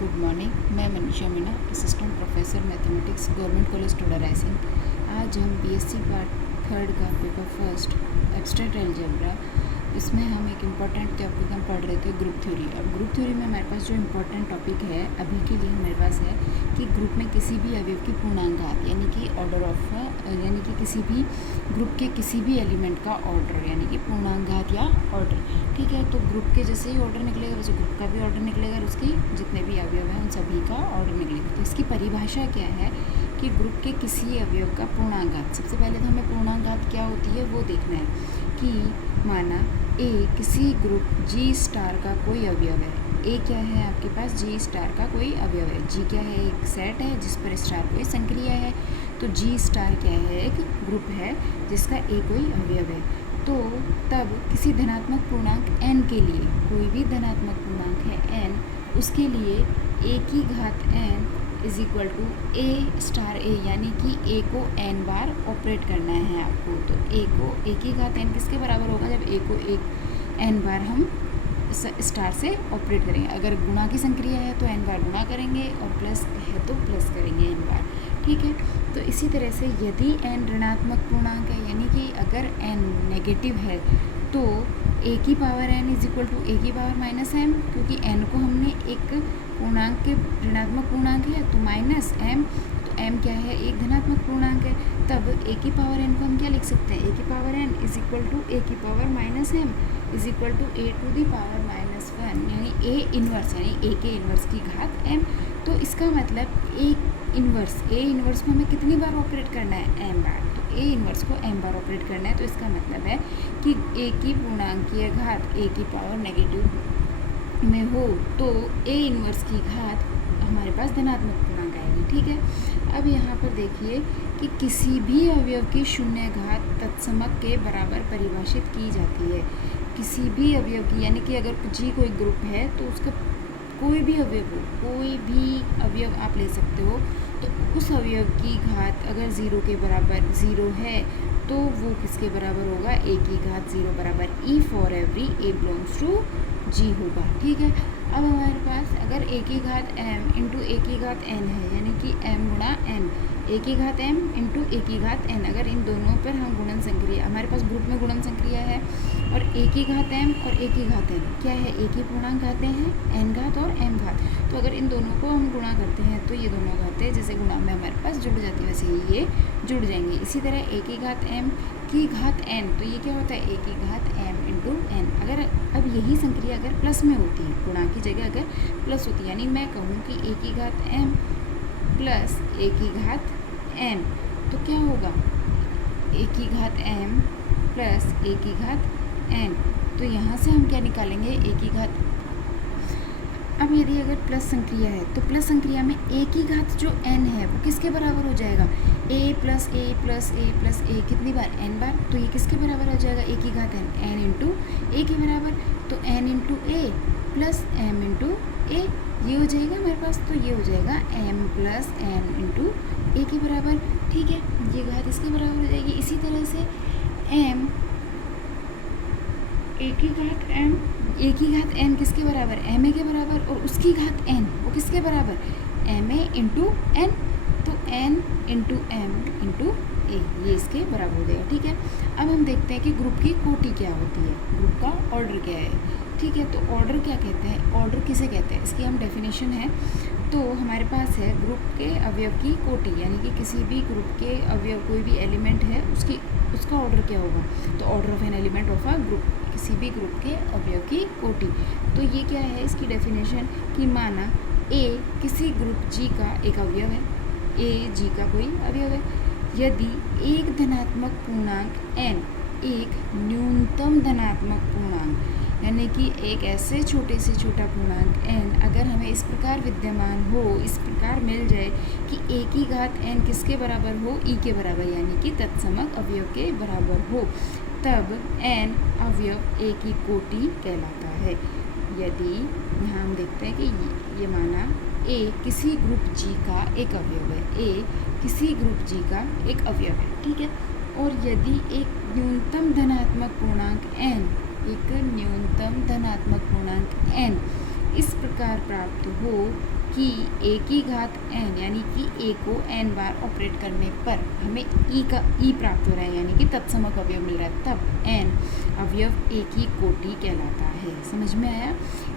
Good morning. मैं Manisha Meena, assistant professor mathematics, government college Todaraisingh. आज हम बीएससी पार्ट थर्ड का पेपर फर्स्ट एब्स्ट्रैक्ट अलजेब्रा, इसमें हम एक इम्पॉर्टेंट टॉपिक हम पढ़ रहे थे, ग्रुप थ्योरी। अब ग्रुप थ्योरी में हमारे पास जो इम्पोर्टेंट टॉपिक है अभी के लिए हमारे पास है कि ग्रुप में किसी भी अवयव की पूर्णांक यानी कि ऑर्डर ऑफ यानी कि किसी भी ग्रुप के किसी भी एलिमेंट का ऑर्डर यानी कि पूर्णांक या ऑर्डर। ठीक है, तो ग्रुप के जैसे ही ऑर्डर निकलेगा वैसे ग्रुप का भी ऑर्डर निकलेगा और उसकी जितने भी अवयव हैं उन सभी का ऑर्डर निकलेगा। तो इसकी परिभाषा क्या है कि ग्रुप के किसी अवयव का पूर्णांक। सबसे पहले तो हमें पूर्णांक क्या होती है वो देखना है कि माना ए किसी ग्रुप जी स्टार का कोई अवयव है। ए क्या है आपके पास, जी स्टार का कोई अवयव है। जी क्या है, एक सेट है जिस पर स्टार कोई संक्रिया है। तो जी स्टार क्या है, एक ग्रुप है जिसका ए कोई अवयव है। तो तब किसी धनात्मक पूर्णांक n के लिए, कोई भी धनात्मक पूर्णांक है n, उसके लिए a की घात n is equal to A star A, यानी कि a को n बार ऑपरेट करना है आपको। तो a की घात n किसके बराबर होगा, जब a को n बार हम स्टार से ऑपरेट करेंगे। अगर गुणा की संक्रिया है तो n बार गुणा करेंगे और प्लस है तो प्लस करेंगे n बार। ठीक है, तो इसी तरह से यदि n ऋणात्मक पूर्णांक है यानी कि अगर n नेगेटिव है तो a की power n is equal to a की पावर माइनस m, क्योंकि n को हमने एक पूर्णांक के ऋणात्मक पूर्णांक है तो माइनस m, तो m क्या है, एक धनात्मक पूर्णांक है। तब a की पावर n को हम क्या लिख सकते हैं, a की power n is equal to a की power minus m is equal to a to the power minus 1, यानी a इन्वर्स यानी a के इन्वर्स की घात m। तो इसका मतलब a इन्वर्स को हमें कितनी बार ऑपरेट करना है, m बार। तो a इन्वर्स को m बार ऑपरेट करना है, तो इसका मतलब है कि a की पूर्णांकीय घात a की पावर नेगेटिव में हो तो a इन्वर्स की घात हमारे पास धनात्मक पूर्णांक आएगी। ठीक है, अब यहाँ पर देखिए कि किसी भी अवयव की शून्य घात तत्समक के बराबर परिभाषित की जाती है। किसी भी अवयव की, यानी कि अगर जी कोई ग्रुप है तो उसका कोई भी अवयव हो, कोई भी अवयव आप ले सकते हो, तो उस अवयव की घात अगर 0 के बराबर 0 है तो वो किसके बराबर होगा, a की घात 0 बराबर e for every a belongs to g होगा। ठीक है, अब हमारे पास अगर a की घात m इंटू a की घात n है, यानी कि m गुणा n, a की घात m इंटू a की घात n, अगर इन दोनों पर हम गुणन संक्रिया, हमारे पास ग्रुप में गुणन संक्रिया है और a की घात m और a की घात n क्या है, a की पूर्णांक घातें हैं n घात और m घात। तो अगर इन दोनों को हम गुणा करते हैं तो ये दोनों घातें जैसे गुणा में हमारे पास जुड़ जाती है वैसे ही ये जुड़ जाएंगे। इसी तरह a की घात m की घात n, तो ये क्या होता है, a की घात m इंटू n। अगर अब यही संक्रिया अगर प्लस में होती है, गुणा की जगह अगर प्लस होती है, यानी मैं कहूँ कि a की घात m प्लस a की घात n, तो क्या होगा, a की घात m प्लस a की घात n। तो यहाँ से हम क्या निकालेंगे, a की घात। अब यदि अगर प्लस संक्रिया है तो प्लस संक्रिया में a की घात जो n है वो किसके बराबर हो जाएगा, a plus a plus a plus a, कितनी बार, n बार। तो ये किसके बराबर हो जाएगा, a की घात n इंटू a के बराबर। तो n into a plus m into a, ये हो जाएगा हमारे पास। तो ये हो जाएगा m plus n into a के बराबर। ठीक है, ये घात इसके बराबर हो जाएगी। इसी तरह से m a की घात n किसके बराबर, m a के बराबर, और उसकी घात n वो किसके बराबर, m a इंटू n। तो n into m into a, ये इसके बराबर हो जाएगा। ठीक है, अब हम देखते हैं कि ग्रुप की कोटि क्या होती है, ग्रुप का ऑर्डर क्या है। ठीक है, तो ऑर्डर क्या कहते हैं, ऑर्डर किसे कहते हैं, इसकी हम डेफिनेशन है। तो हमारे पास है ग्रुप के अवयव की कोटि, यानी कि किसी भी ग्रुप के अवयव, कोई भी एलिमेंट है उसका ऑर्डर क्या होगा, तो order of an element of a group, किसी भी ग्रुप के अवयव की कोटि। तो ये क्या है इसकी डेफिनेशन, कि माना a किसी ग्रुप g का एक अवयव है, a g का कोई अवयव है, यदि एक धनात्मक पूर्णांक n एक न्यूनतम धनात्मक पूर्णांक, यानी कि एक ऐसे छोटे से छोटा पूर्णांक n अगर हमें इस प्रकार विद्यमान हो, इस प्रकार मिल जाए कि a की घात n किसके बराबर हो, e के बराबर, यानी कि तत्समक अवयव के बराबर हो, तब n अवयव a की कोटि कहलाता है। यदि यहाँ हम देखते हैं कि ये माना a किसी ग्रुप g का एक अवयव है, a किसी ग्रुप g का एक अवयव है। ठीक है, और यदि एक न्यूनतम धनात्मक पूर्णांक n, एक न्यूनतम धनात्मक पूर्णांक n इस प्रकार प्राप्त हो कि ए की घात n यानी कि a को n बार ऑपरेट करने पर हमें e प्राप्त हो रहा है, यानी कि तत्समक अवयव मिल रहा है, तब n अवयव a की कोटि कहलाता है। समझ में आया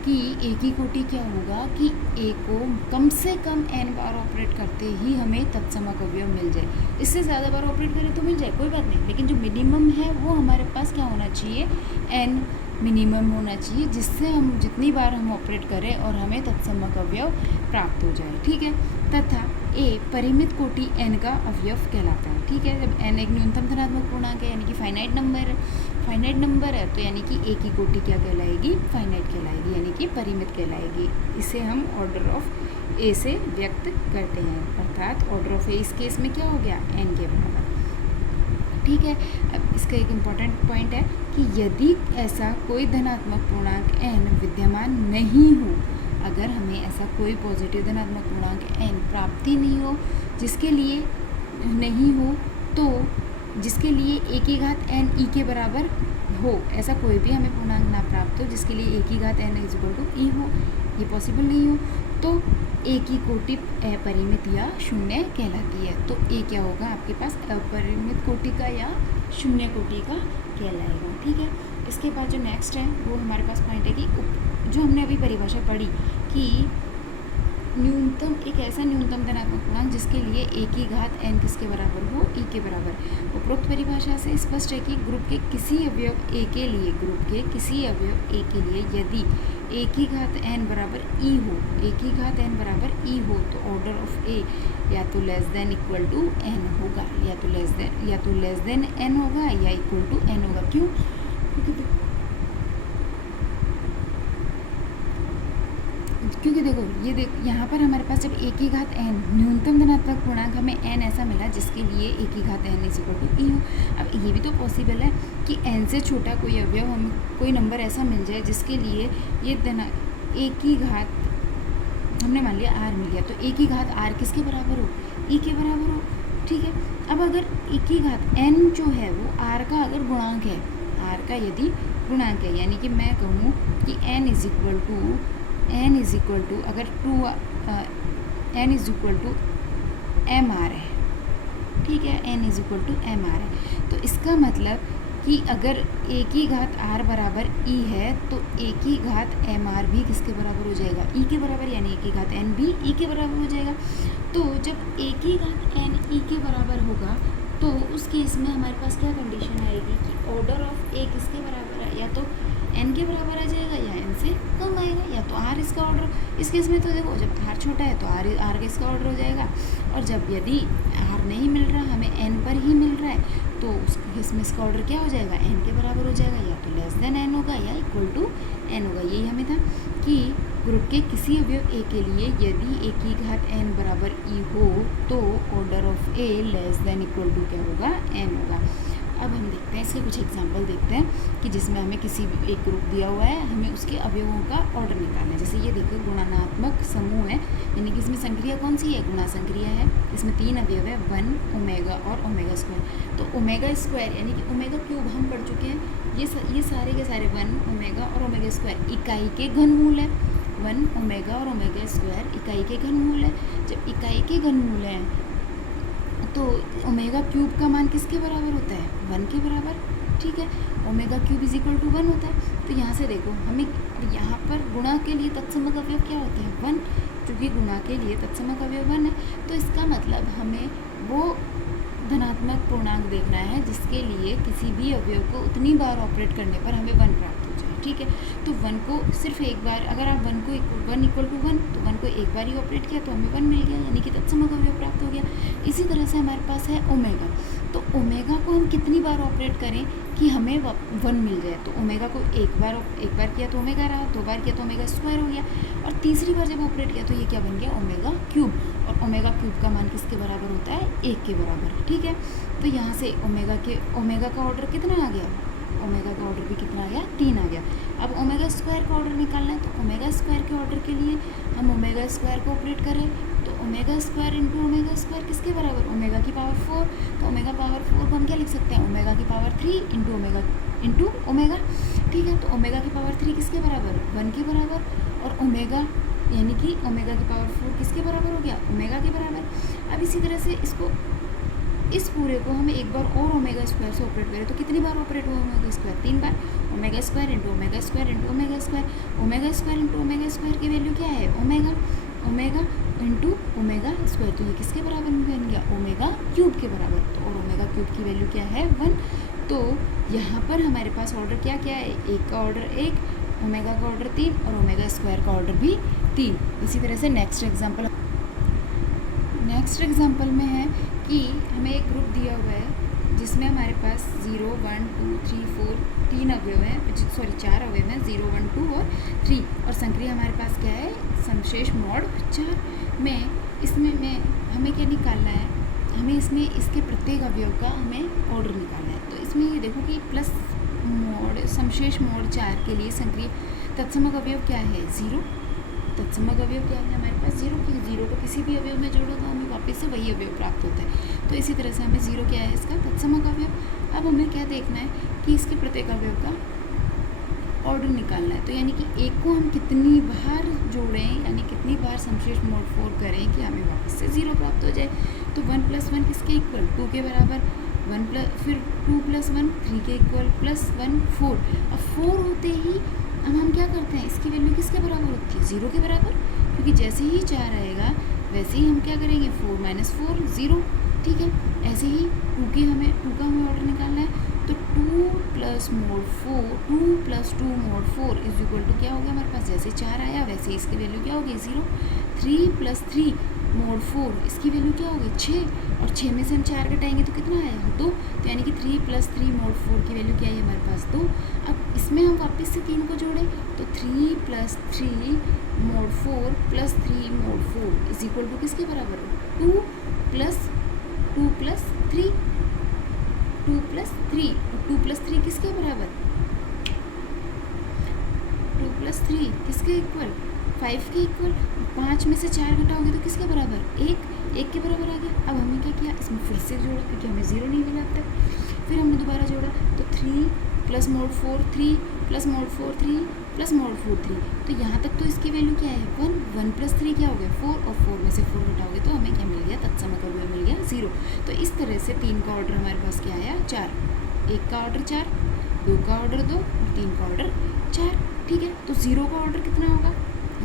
कि a की कोटि क्या होगा कि a को कम से कम n बार ऑपरेट करते ही हमें तत्समक अवयव मिल जाए। इससे ज़्यादा बार ऑपरेट करें तो मिल जाए, कोई बात नहीं, लेकिन जो मिनिमम है वो हमारे पास क्या होना चाहिए, n मिनिमम होना चाहिए, जिससे हम जितनी बार हम ऑपरेट करें और हमें तत्समक अवयव प्राप्त हो जाए। ठीक है, तथा a परिमित कोटि n का अवयव कहलाता है। ठीक है, जब n एक न्यूनतम धनात्मक पूर्णांक है यानी कि फाइनाइट नंबर है तो यानी कि a की कोटि क्या कहलाएगी, फाइनाइट कहलाएगी, यानी कि परिमित कहलाएगी। इसे हम ऑर्डर ऑफ a से व्यक्त करते हैं, अर्थात ऑर्डर ऑफ a इस केस में क्या हो गया, n के बराबर। ठीक है, अब इसका एक इम्पॉर्टेंट पॉइंट है कि यदि ऐसा कोई धनात्मक पूर्णांक n विद्यमान नहीं हो, अगर हमें ऐसा कोई पॉजिटिव धनात्मक पूर्णांक n प्राप्त ही नहीं हो, जिसके लिए a की घात n e के बराबर हो, ऐसा कोई भी हमें पूर्णांक ना प्राप्त हो जिसके लिए a की घात n = e हो, ये पॉसिबल नहीं हो, तो a की कोटि अपरिमित या शून्य कहलाती है। तो a क्या होगा आपके पास, अपरिमित कोटि का या शून्य कोटि का कहलाएगा। ठीक है, इसके बाद जो नेक्स्ट है वो हमारे पास पॉइंट है कि जो हमने अभी परिभाषा पढ़ी कि एक ऐसा न्यूनतम धनात्मक पूर्णांक जिसके लिए a की घात n किसके बराबर हो, e के बराबर। उपरोक्त परिभाषा से स्पष्ट है कि ग्रुप के किसी अवयव a के लिए यदि a की घात n बराबर e हो तो ऑर्डर ऑफ a या तो less than equal to n होगा, या तो लेस देन n होगा या इक्वल टू n होगा। क्यों? क्योंकि देखो यहाँ पर हमारे पास जब a की घात n न्यूनतम धनात्मक पूर्णांक हमें n ऐसा मिला जिसके लिए a की घात n = e हो। अब ये भी तो पॉसिबल है कि n से छोटा कोई अवयव हमें कोई नंबर ऐसा मिल जाए जिसके लिए ये a की घात हमने मान लिया r मिल गया, तो a की घात r किसके बराबर हो, e के बराबर हो। ठीक है, अब अगर e की घात n जो है वो r का अगर गुणांक है, r का यदि गुणांक है, यानी कि मैं कहूँ कि n अगर n = mr है, ठीक है, n = mr है, तो इसका मतलब कि अगर a की घात r बराबर e है तो a की घात mr भी किसके बराबर हो जाएगा, e के बराबर, यानी a की घात n भी e के बराबर हो जाएगा। तो जब a की घात n e के बराबर होगा तो उस केस में हमारे पास क्या कंडीशन आएगी कि ऑर्डर ऑफ a किसके बराबर है, या तो n के बराबर आ जाएगा या n से कम आएगा, या तो r इसका ऑर्डर। इस केस में तो देखो जब r छोटा है तो r का इसका ऑर्डर हो जाएगा, और जब यदि r नहीं मिल रहा, हमें n पर ही मिल रहा है, तो उस केस में इसका ऑर्डर क्या हो जाएगा, n के बराबर हो जाएगा, या तो लेस देन n होगा या इक्वल टू n होगा। यही हमें था कि ग्रुप के किसी अवयव a के लिए यदि a की घात n बराबर e हो तो order of a less than equal to क्या होगा, n होगा। अब हम देखते हैं इसके कुछ एग्जांपल देखते हैं कि जिसमें हमें किसी भी एक ग्रुप दिया हुआ है, हमें उसके अवयवों का ऑर्डर निकालना है। जैसे ये देखो गुणात्मक समूह है, यानी कि इसमें संक्रिया कौन सी है, गुणा संक्रिया है। इसमें 3 अवयव है, 1 ओमेगा और ओमेगा स्क्वायर। तो ओमेगा स्क्वायर यानी कि ओमेगा क्यूब हम पढ़ चुके हैं, ये सारे के सारे 1 ओमेगा और ओमेगा स्क्वायर इकाई के घनमूल है। 1 ओमेगा और ओमेगा स्क्वायर इकाई के घनमूल है। जब इकाई के घनमूल हैं तो ओमेगा क्यूब का मान किसके बराबर होता है, 1 के बराबर। ठीक है, ओमेगा क्यूब = 1 होता है। तो यहाँ से देखो हमें यहाँ पर गुणा के लिए तत्समक अवयव क्या होता है, 1, क्योंकि गुणा के लिए तत्समक अवयव 1 है। तो इसका मतलब हमें वो धनात्मक पूर्णांक देखना है जिसके लिए किसी भी अवयव को उतनी बार ऑपरेट करने पर हमें 1 प्राप्त हो जाए। ठीक है, तो 1 को सिर्फ एक बार, अगर आप 1 = 1 तो 1 को एक बार ही ऑपरेट किया तो हमें 1 मिल गया, यानी कि तत्समक अवयव प्राप्त हो गया। इसी तरह से हमारे पास है ओमेगा। तो ओमेगा को हम कितनी बार ऑपरेट करें कि हमें 1 मिल जाए। तो ओमेगा को एक बार किया तो ओमेगा रहा, 2 बार किया तो ओमेगा स्क्वायर हो गया, और तीसरी बार जब ऑपरेट किया तो ये क्या बन गया, ओमेगा क्यूब। और ओमेगा क्यूब का मान किसके बराबर होता है, 1 के बराबर। ठीक है, तो यहाँ से ओमेगा का ऑर्डर कितना आ गया, ओमेगा का ऑर्डर भी कितना आ गया, 3 आ गया। अब ओमेगा स्क्वायर का ऑर्डर निकालना है, तो ओमेगा स्क्वायर के ऑर्डर के लिए हम ओमेगा स्क्वायर को ऑपरेट करें तो omega square into omega square किसके बराबर, ओमेगा की पावर 4। तो ओमेगा पावर 4 को हम क्या लिख सकते हैं, ओमेगा की पावर 3 इंटू ओमेगा। ठीक है, तो ओमेगा की पावर 3 किसके बराबर, 1 के बराबर, और ओमेगा यानी कि ओमेगा की पावर 4 किसके बराबर हो गया, ओमेगा के बराबर। अब इसी तरह से इसको, इस पूरे को हमें एक बार और ओमेगा स्क्वायर से ऑपरेट करें तो कितनी बार ऑपरेट हुआ ओमेगा स्क्वायर, 3 बार। Omega square into omega square into omega square, omega square into omega square की वैल्यू क्या है, omega, omega into omega square, तो ये किसके बराबर बन गया, ओमेगा क्यूब के बराबर। तो और ओमेगा क्यूब की वैल्यू क्या है, 1। तो यहाँ पर हमारे पास ऑर्डर क्या क्या है, एक का ऑर्डर 1, ओमेगा का ऑर्डर 3 और ओमेगा स्क्वायर का ऑर्डर भी 3। इसी तरह से नेक्स्ट एग्जाम्पल में है कि हमें एक ग्रुप दिया हुआ है जिसमें हमारे पास 0, 1, 2, 3, 4 3 अवयव हैं, 4 अवयव हैं, 0, 1, 2 और 3, और संक्रिय हमारे पास क्या है, समशेष मॉड 4 में। इसमें हमें क्या निकालना है, हमें इसमें इसके प्रत्येक अवयव का हमें ऑर्डर निकालना है। तो इसमें ये देखो कि प्लस मॉड समशेष मॉड 4 के लिए संक्रिय तत्समक अवयव क्या है, 0। तत्समक अवयव क्या है हमारे पास, 0 की 0 को किसी भी अवयव में जोड़ो तो हमें वापस से वही अवयव प्राप्त होता है। तो इसी तरह से हमें 0 क्या है, इसका तत्समक अवयव। अब हमें क्या देखना है कि इसके प्रत्येक अवयव का ऑर्डर निकालना है। तो यानी कि एक को हम कितनी बार जोड़ें, यानी कितनी बार समशेष मॉड 4 करें कि हमें वापस से 0 प्राप्त हो जाए। तो 1 + 1 किसके इक्वल, 2 के बराबर, 1 + फिर 2 + 1 3 के इक्वल, प्लस 1 4। अब 4 होते ही अब हम क्या करते हैं, इसकी वैल्यू किसके बराबर होती है, 0 के बराबर, क्योंकि जैसे ही 4 आएगा वैसे ही हम क्या करेंगे, 4 - 4 0, ठीक है। ऐसे ही 2 का हमें ऑर्डर निकालना है। तो 2 + mod 4 2 + 2 mod 4 = क्या हो गया हमारे पास, जैसे 4 आया वैसे ही इसकी वैल्यू क्या होगी, 0। 3 + 3 mod 4 इसकी वैल्यू क्या होगी, 6, और 6 में से हम 4 घटाएंगे तो कितना आया, 2। तो यानी कि 3 + 3 mod 4 की वैल्यू क्या है हमारे पास, 2। अब इसमें हम वापस से 3 को जोड़ें तो 3 + 3 mod 4 + 3 mod 4 = किसके बराबर, 2 + 2 + 3 2 + 3 2 + 3 किसके बराबर, 2 + 3 किसके इक्वल, 5 के इक्वल। 5 में से 4 घटाओगे तो किसके बराबर, 1 के बराबर आ गया। अब हमने क्या किया, इसमें फिर से जोड़ा क्योंकि हमें 0 नहीं मिला अब तक। फिर हमने दोबारा जोड़ा तो 3 + mod 4 3 + mod 4 3 + mod 4 3। तो यहाँ तक तो इसकी वैल्यू क्या है, 1 1 + 3 क्या हो गया, 4, और 4 में से 4 घटाओगे तो हमें क्या मिल गया, तत्समक अवयव मिल गया 0। तो इस तरह से 3 का ऑर्डर हमारे पास क्या आया, 4, 1 का ऑर्डर 4, 2 का ऑर्डर 2 और 3 का ऑर्डर 4, ठीक है। तो 0 का ऑर्डर कितना होगा,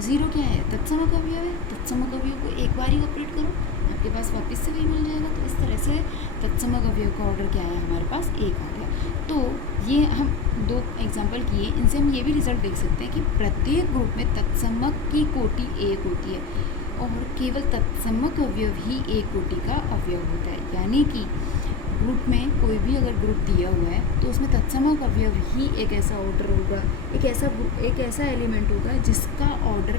0 क्या है, तत्समक अवयव है। तत्समक अवयव को एक बार ही ऑपरेट करो, आपके पास वापस से वही मिल जाएगा। तो इस तरह से तत्समक अवयव का ऑर्डर क्या आया हमारे पास, 1 आ गया। तो ये हम 2 एग्जाम्पल किए, इनसे हम ये भी रिजल्ट देख सकते हैं कि प्रत्येक ग्रुप में तत्समक की कोटि 1 होती है और केवल तत्समक अवयव ही 1 कोटि का अवयव होता है। यानी कि ग्रुप में कोई भी अगर ग्रुप दिया हुआ है तो उसमें तत्समक अवयव ही एक ऐसा ऑर्डर होगा, एक ऐसा एलिमेंट होगा जिसका ऑर्डर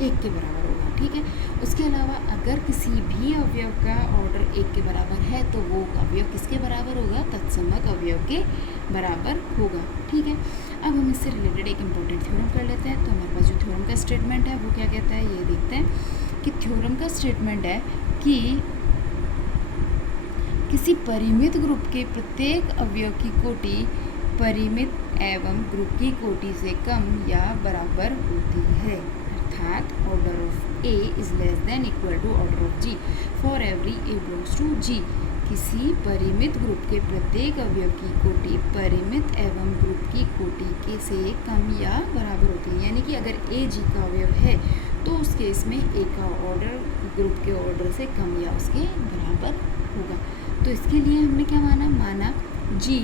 1 के बराबर होगा, ठीक है। उसके अलावा अगर किसी भी अवयव का ऑर्डर 1 के बराबर है तो वो अवयव किसके बराबर होगा, तत्समक अवयव के बराबर होगा, ठीक है। अब हम इससे रिलेटेड एक इम्पोर्टेंट थ्योरम कर लेते हैं। तो हमारे पास जो थ्योरम का स्टेटमेंट है वो क्या कहता है, ये देखते हैं कि थ्योरम का स्टेटमेंट है कि किसी परिमित ग्रुप के प्रत्येक अवयव की कोटि परिमित एवं ग्रुप की कोटि से कम या बराबर होती है, अर्थात order of A is less than equal to order of G for every A belongs to G। किसी परिमित ग्रुप के प्रत्येक अवयव की कोटि परिमित एवं ग्रुप की कोटि के से कम या बराबर होती है। यानी कि अगर A G का अवयव है तो उस केस में A का ऑर्डर ग्रुप के ऑर्डर से कम या उसके बराबर होगा। तो इसके लिए हमने क्या माना G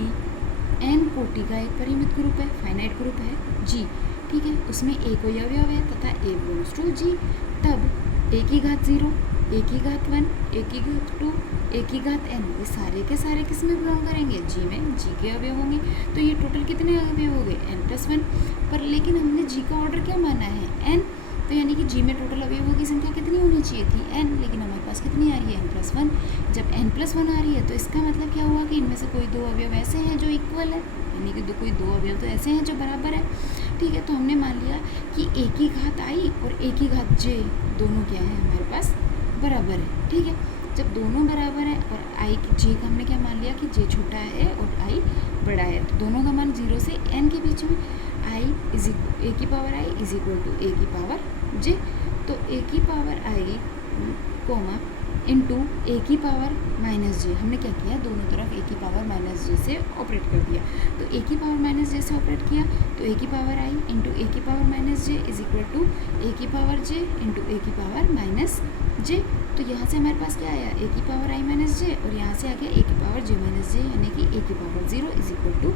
n कोटि का एक परिमित ग्रुप है, फाइनाइट ग्रुप है G, ठीक है। उसमें A कोई अवयव है तथा A बिलोंग्स टू G। तब A की घात 0, A की घात 1, A की घात 2, A की घात n, ये सारे के सारे किस में बिलोंग करेंगे, G में, G के अवयव होंगे। तो ये टोटल कितने अवयव हो गए, n+1। पर लेकिन हमने G का ऑर्डर क्या माना है, n। तो यानी कि G में टोटल अवयवों की संख्या कितनी होनी चाहिए थी, n, लेकिन हमारे पास कितनी आ रही है, n+1। जब n+1 आ रही है तो इसका मतलब क्या हुआ कि इनमें से कोई 2 अवयव ऐसे हैं जो इक्वल है, यानी कि कोई 2 अवयव तो ऐसे हैं जो बराबर है, ठीक है। तो हमने मान लिया कि A की घात I और A की घात J दोनों क्या है हमारे पास, बराबर है, ठीक है। जब दोनों बराबर है और J का हमने क्या मान लिया कि J छोटा है और I बड़ा है, तो दोनों का मान 0 से n के बीच में, A की power I is equal to A की पावर J। तो ए की power I comma into A की पावर माइनस जे, हमने क्या किया, दोनों तरफ ए की पावर माइनस जे से ऑपरेट कर दिया। तो ए की पावर माइनस जे से ऑपरेट किया तो ए की पावर आई इंटू ए की power minus J is equal to A की पावर जे इंटू ए की पावर माइनस जे। तो यहाँ से हमारे पास क्या आया, ए की पावर आई माइनस जे, और यहाँ से आ गया ए की पावर जे माइनस जे, यानी कि ए की power 0 is equal to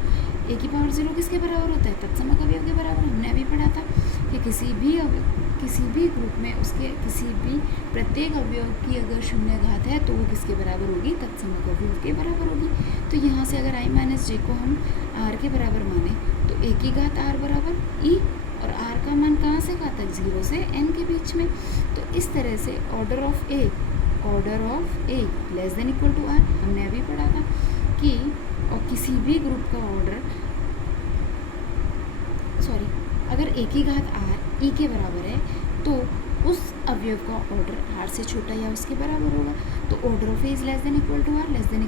A की पावर 0 किसके बराबर होता है, तत्समक अवयव के बराबर। हमने अभी पढ़ा था कि किसी भी ग्रुप में उसके किसी भी प्रत्येक अवयव की अगर शून्य घात है तो वो किसके बराबर होगी, तत्समक अवयव के बराबर होगी। तो यहाँ से अगर आई माइनस जे को हम आर के बराबर माने तो ए की घात आर बराबर ई, और आर का मान कहाँ से कहाँ तक, 0 से n के बीच में। तो इस तरह से order of A less than equal to R, हमने अभी पढ़ा था कि और किसी भी ग्रुप का ऑर्डर अगर ए की घात आर ई के बराबर है तो उस अवयव का ऑर्डर आर से छोटा या उसके बराबर होगा। तो order of A is less than equal to R, less than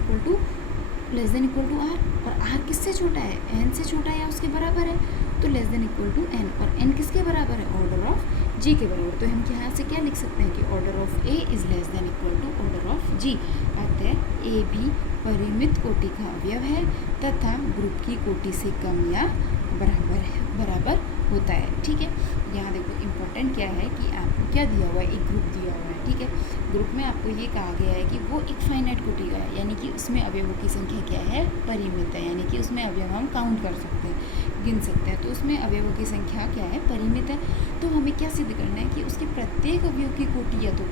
equal to R, और आर किससे छोटा है, एन से छोटा या उसके बराबर है, तो less than equal to N, और एन किसके बराबर है, ऑर्डर ऑफ जी के बराबर। तो हम यहाँ से क्या लिख सकते हैं कि order of A is less than equal to order of G. अतः ए भी परिमित कोटि का अवयव है तथा ग्रुप की कोटि से कम या बराबर होता है। ठीक है, यहाँ देखो इम्पोर्टेंट क्या है कि आपको क्या दिया हुआ है, एक ग्रुप दिया हुआ है। ठीक है, ग्रुप में आपको ये कहा गया है कि वो एक फाइनाइट कोटि का है, यानी कि उसमें अवयवों की संख्या क्या है, परिमित है, यानी कि उसमें अवयव हम काउंट कर सकते हैं, गिन सकते हैं। तो उसमें अवयवों की संख्या क्या है, परिमित है। तो हमें क्या सिद्ध करना है कि उसके प्रत्येक अवयव की कोटि या तो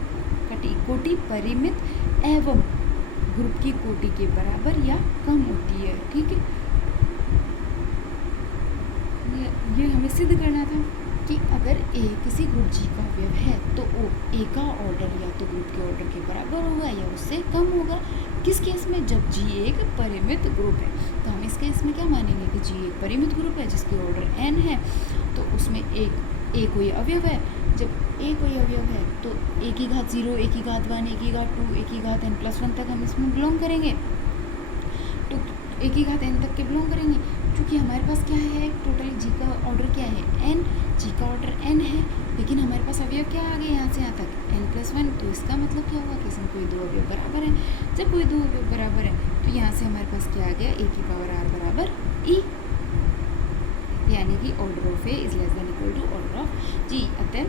कोटि परिमित एवं ग्रुप की कोटि के बराबर या कम होती है। ठीक है, ये हमें सिद्ध करना था कि अगर ए किसी ग्रुप जी का अवयव है तो वो ए का ऑर्डर या तो ग्रुप के ऑर्डर के बराबर होगा या उससे कम होगा। किस केस में, जब जी एक परिमित ग्रुप है। तो हम इस केस में क्या मानेंगे कि जी एक परिमित ग्रुप है जिसके ऑर्डर एन है, तो उसमें ए कोई अवयव है। जब ए कोई अवयव है तो ए की घात 0, ए की घात 1, ए की घात 2, ए की घात n+1 तक हम इसमें बिलोंग करेंगे। तो ए की घात n तक के बिलोंग करेंगे, क्योंकि हमारे पास क्या है, टोटल जी का ऑर्डर क्या है, n, जी का ऑर्डर n है, लेकिन हमारे पास अवयव क्या आ गए यहाँ से यहाँ तक n+1। तो इसका मतलब क्या होगा कि इसमें कोई दो अवयव बराबर है। जब कोई दो अवयव बराबर है तो यहाँ से हमारे पास क्या आ गया, ए की पावर r बराबर ई, यानी कि order of A is less than equal to order of G. अतः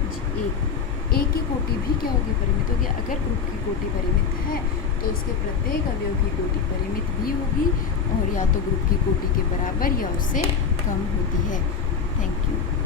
ए की कोटि भी क्या होगी, परिमित होगी। अगर ग्रुप की कोटि परिमित है तो उसके प्रत्येक अवयव की कोटि परिमित भी होगी और या तो ग्रुप की कोटि के बराबर या उससे कम होती है। Thank you.